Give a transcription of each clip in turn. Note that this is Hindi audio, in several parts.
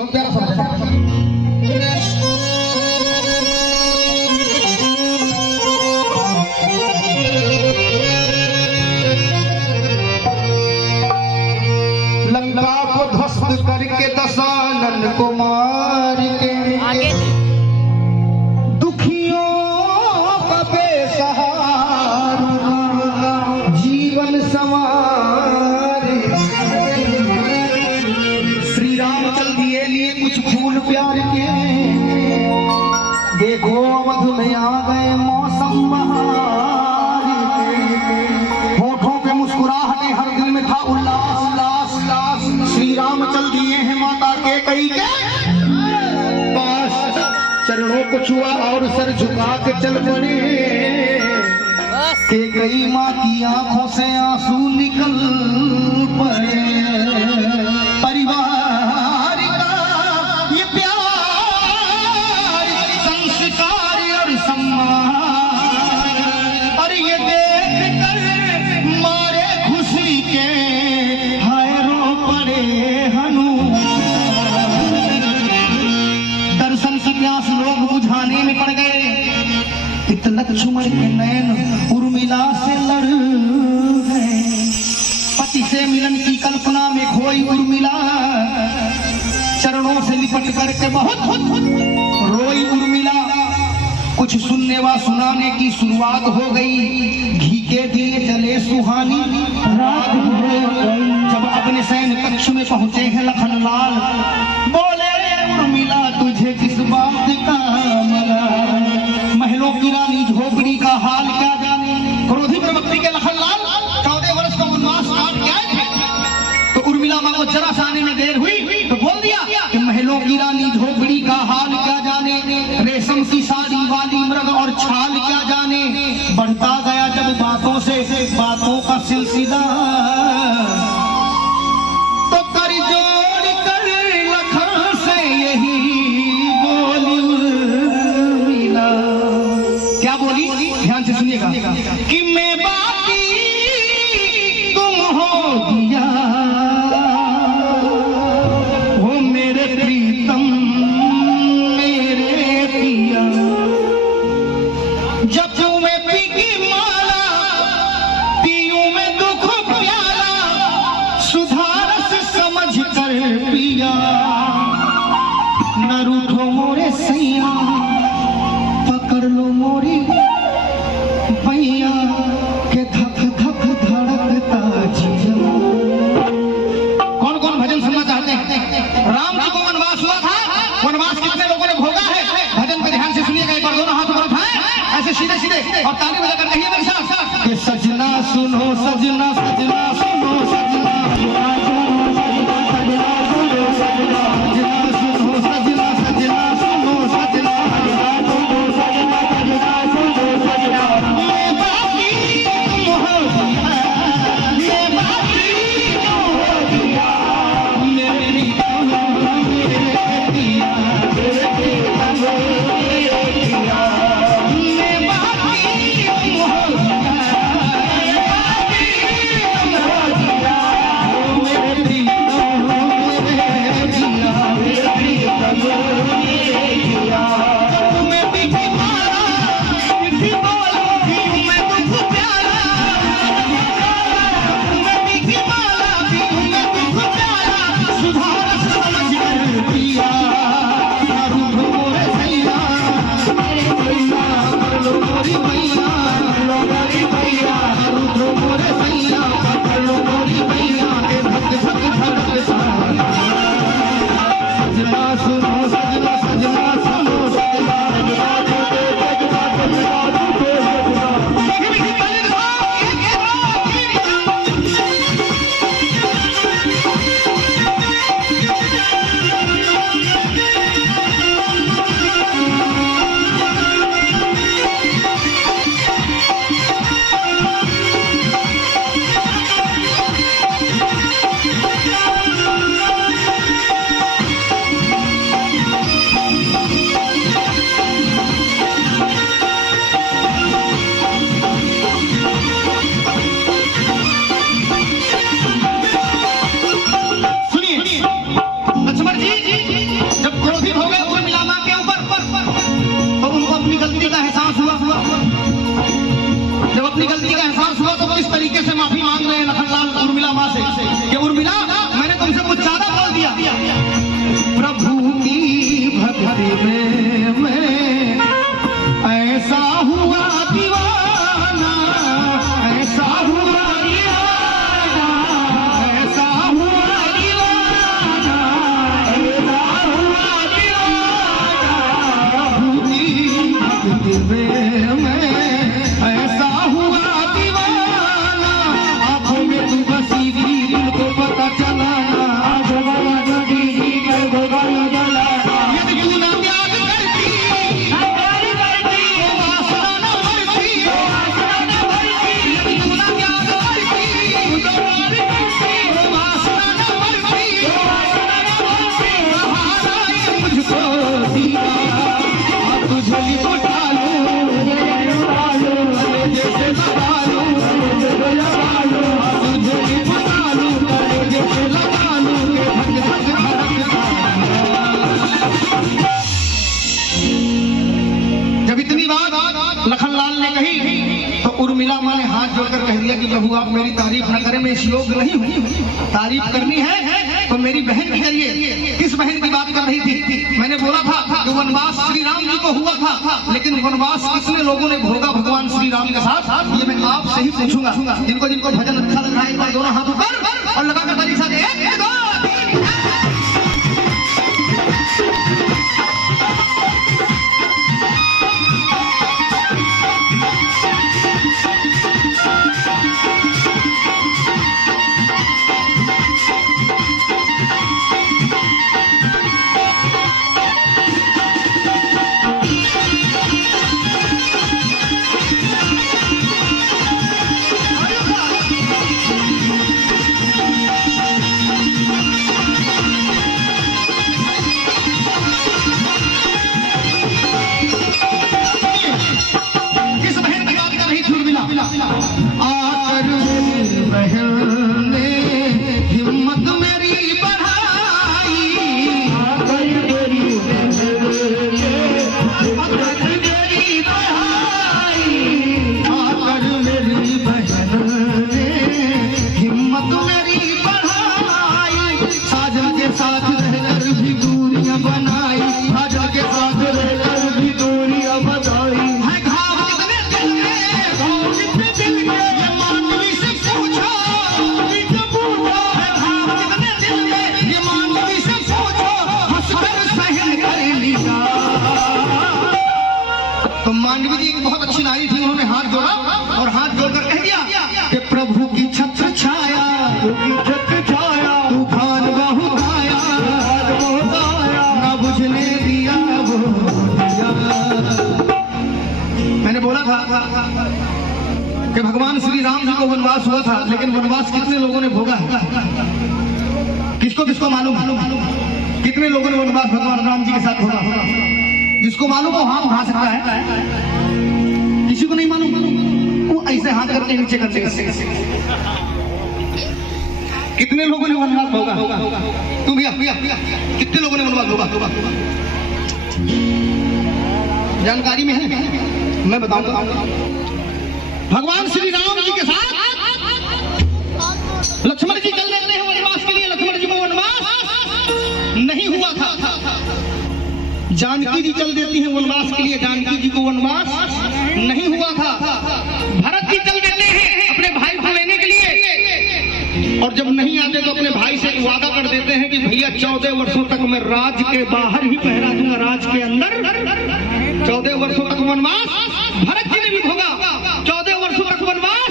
बहुत प्यारा समझा। लंका को ध्वस्त करके दशानन को मार के दुखियों का बेसहारा जीवन संवार। श्री राम चल दिए लिए कुछ फूल प्यार के, देखो अवध में आ गए मौसम बहार। होठों पे मुस्कुराहटें, हर दिल में था उल्लास उल्लास उल्लास। श्री राम चल दिए हैं माता के कई के पास, चरणों को छुआ और सर झुका के चल पड़े। के कई माँ की आंखों से आंसू निकल पड़े। परिवार का ये प्यार, संस्कार और सम्मान, और ये देख कर मारे खुशी के हाय रो पड़े हनुमान। दर्शन की प्यास लोग बुझाने में पड़ गए। इतना लक्ष्मण के नैन उर्मिला से लड़ गए। पति से मिलन की कल्पना में खोई उर्मिला, चरणों से लिपट करके बहुत रोई उर्मिला। कुछ सुनने व सुनाने की शुरुआत हो गई। घी के दिए जले सुहानी रात हो गई। जब अपने सैन कक्ष में पहुंचे हैं लखनलाल, बोले उर्मिला तुझे किस बात का मना। महलों की रानी झोपड़ी का हाल क्या जाने। क्रोधी प्रवृत्ति के लखनलाल 14 वर्ष का वनवास काट गए। तो उर्मिला मां को जरा सा आने में देर हुई तो बोल दिया कि महलों की रानी झोपड़ी का हाल क्या जाने। रेशम की साड़ी वाली मृग और छाल क्या जाने। बढ़ता गया जब बातों से बातों का सिलसिला, तो कर जोड़ कर लखन से यही बोली उर्मिला। क्या बोली, ध्यान से सुनिएगा कि मैं बाकी तुम हो दिया, हो मेरे प्रीतम मेरे पिया। जब तुम्हें पीकी माला पीयूं मैं दुख प्याला, सुधारस समझ कर पिया। न रूठो मोरे सैया, पकड़ लो मोरी भैया के धक धक धड़कता जिया। कौन कौन भजन सुनना चाहते हैं? राम जी को वनवास हुआ था। वनवास कितने लोगों ने भोगा है? भजन पे ध्यान से सुनिएगा। एक बार दोनों हाथ ऊपर उठाएं ऐसे सीधे सीधे और ताली बजाकर कहिए मेरे साथ कि सजना सुनो सजना सजना सुनो सजना अपनी गलती का एहसास हुआ तो किस तरीके से माफी मांग रहे हैं लखनलाल उर्मिला माँ से कि उर्मिला मैंने तुमसे कुछ ज्यादा बोल दिया। प्रभु की भक्ति में मैं ऐसा हुआ दीवाना, ऐसा हुआ दीवाना, ऐसा हुआ दीवाना, ऐसा हुआ दीवाना। प्रभु की भक्ति में मैं ऐसा हुआ दीवाना, आंखों में तू बसी दी दिल को पता चला ना, यदि तू ना त्याग करती वासना न भरती, यदि तू ना त्याग करती वासना न भरती, सहारा ये मुझको दिया तुझे तो ढालूं जैसे लगा लूं, तुझे बना लूं जैसे लगा लूं के धक धक धड़कता। जब इतनी बात लखनलाल ने कही तो उर्मिला माँ ने हाथ जोड़कर कह दिया कि प्रभु आप मेरी तारीफ न करें, मैं इस योग्य नहीं हूँ। तारीफ करनी है तो मेरी बहन की करिए। किस बहन की बात कर रही थी? मैंने बोला था कि वनवास श्री राम जी को हुआ था, लेकिन वनवास कितने लोगों ने भोगा भगवान श्री राम के साथ, ये मैं आपसे ही पूछूंगा। जिनको जिनको भजन अच्छा लग रहा है एक बार दोनों हाथ ऊपर और लगाकर ताली साथ एक दो तीन। आकर मेरी बहन ने हिम्मत मेरी बढ़ाई, आकर मेरी बहन ने हिम्मत मेरी बढ़ाई, आकर मेरी बहन ने हिम्मत मेरी बढ़ाई। साजन के साथ रहकर भी दूरियां बनाई, साजन के साथ रहकर भी दूरियां बनाई। तो मांडवी जी एक बहुत अच्छी नारी थी, उन्होंने हाथ जोड़ा और हाथ जोड़कर कह दिया कि प्रभु की छत्र छाया, तूफान बहुत आया, न बुझने दिया वो दिया। मैंने बोला था कि भगवान श्री राम जी को वनवास हुआ था, लेकिन वनवास कितने लोगों ने भोगा है? किसको किसको मालूम? कितने लोगों ने वनवास भगवान राम जी के साथ भोगा? जिसको मालूम वो हाथ उठा सकता है, किसी को नहीं मालूम वो ऐसे हाथ करके नीचे करते। कितने लोगों ने वनवास भोगा? तुम भैया कितने लोगों ने वनवास भोगा? जानकारी में है? मैं बताऊंगा। भगवान श्री राम जी के साथ लक्ष्मण जी चल देते हैं वनवास के लिए। लक्ष्मण जी को वनवास नहीं हुआ था। जानकी जी चल देती हैं वनवास के लिए, जानकी जी को वनवास नहीं हुआ था। भरत जी चल देते हैं अपने भाई को लेने के लिए, और जब नहीं आते तो अपने भाई से वादा कर देते हैं कि भैया 14 वर्षों तक मैं राज के बाहर ही पहरा दूंगा, राज के अंदर 14 वर्षों तक वनवास भरत जी ने भी भोगा। 14 वर्षों तक वनवास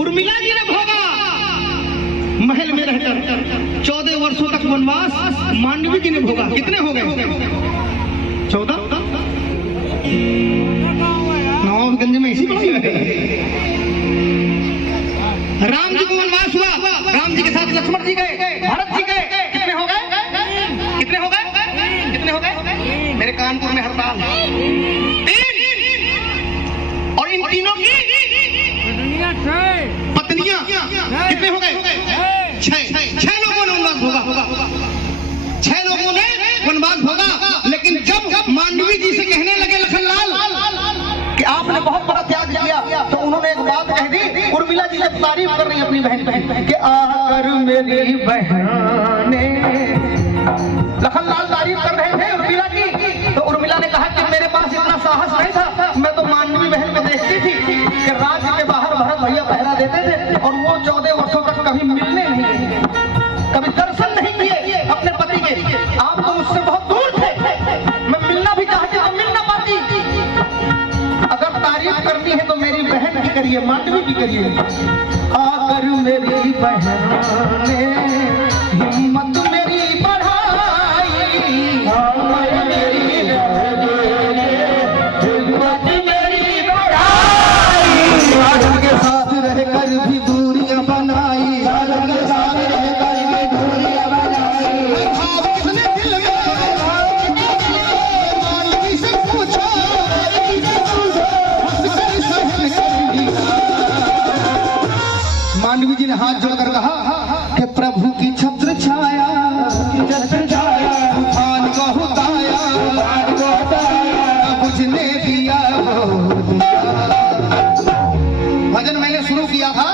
उर्मिला जी ने भोगा महल में रहकर। 14 वर्षों तक वनवास मांडवी जी ने भोगा। कितने हो गए? 14। नवाबगंज में इसी राम जी को वनवास हुआ, राम जी के साथ लक्ष्मण जी गए, भरत जी गए। कितने हो गए? कितने हो गए? कितने हो गए? मेरे कानपुर में हड़ताल 3, और इन तीनों की पत्नियां कितने हो गए? 6 लोगों ने वनवास भोगा। 6 लोगों ने वनवास भोगा। लेकिन जब मांडवी जी से कहने लगे लखनलाल कि आपने बहुत बड़ा त्याग किया तो उन्होंने एक बात कह दी। उर्मिला जी जब तारीफ कर रही अपनी बहन कि आकर मेरी बहन ने, लखनलाल तारीफ कर रहे थे उर्मिला की, तो उर्मिला ने कहा कि मेरे पास इतना साहस नहीं था, मैं तो मांडवी बहन को देखती थी कि राज्य के बाहर भरत भैया पहरा देते थे और वो 14 वर्षों तक कभी मिलने नहीं गए, कभी दर्शन नहीं किए अपने पति के। आप तो मुझसे बहुत दूर थे, मैं मिलना भी चाहती तो मिल ना पाती। अगर तारीफ करनी है तो मेरी बहन की करिए, मांडवी की करिए। आकर मेरी बहन ने हिम्मत मेरी बढ़ाई, मेरी हिम्मत मेरी बढ़ाई, राजा के साथ रहकर भी दूरियां बनाई, राजा के साथ रहकर भी दूरियां बनाई। भाव किसने दिल में मांडवी से पूछा, मांडवी जी ने हाथ जोड़कर कहा कि प्रभु की छत्र छाया, तूफान को हुताया, बुझने दिया भजन मैंने शुरू किया था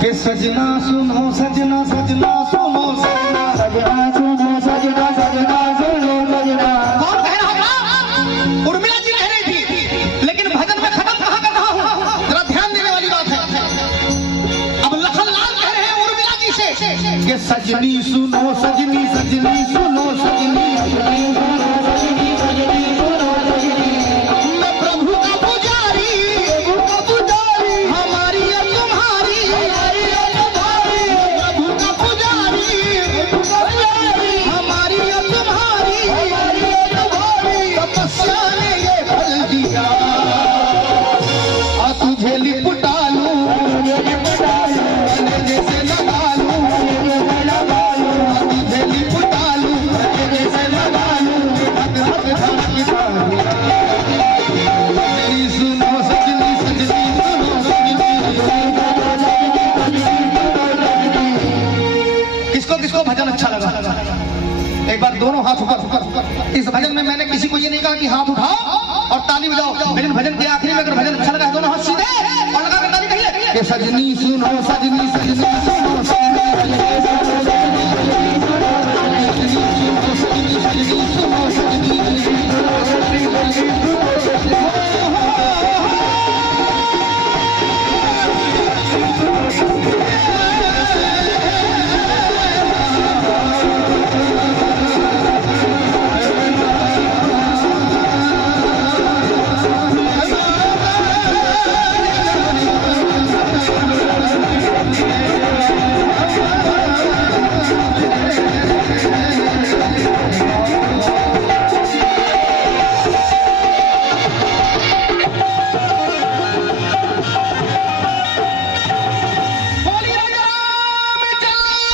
कि सजना सुनो सजना, सजना सुनो सजना, सजना सुनो सजना, सजना सुनो सजना। कौन कह रहा था? उर्मिला जी कह रही थी, लेकिन भजन में खत्म कहाँ कर रहा हूँ, जरा ध्यान देने वाली बात है। अब लखनलाल कह रहे हैं उर्मिला जी से कि सजनी सुनो सजनी, सजनी सुनो सजनी, मैं प्रभु का पुजारी, हमारी या तुम्हारी, प्रभु का पुजारी, हमारी या तुम्हारी, तपस्या ने ये फल दिया, और तुझे लिपटा लूं, जैसे लगा लूं, तुझे लिपटा लूं, जैसे लगा लूं, सजनी सुनो सजनी, सजनी सुनो सजनी। किसको किसको भजन अच्छा लगा? एक बार दोनों हाथ ऊपर। इस भजन में मैंने किसी को ये नहीं कहा कि हाथ उठाओ और ताली बजाओ, लेकिन भजन के आखिरी में अगर भजन अच्छा लगा है दोनों हाथ सीधे और लगा कर ताली कहिए कि सजनी सुनो सजनी, सजनी सुनो सजनी,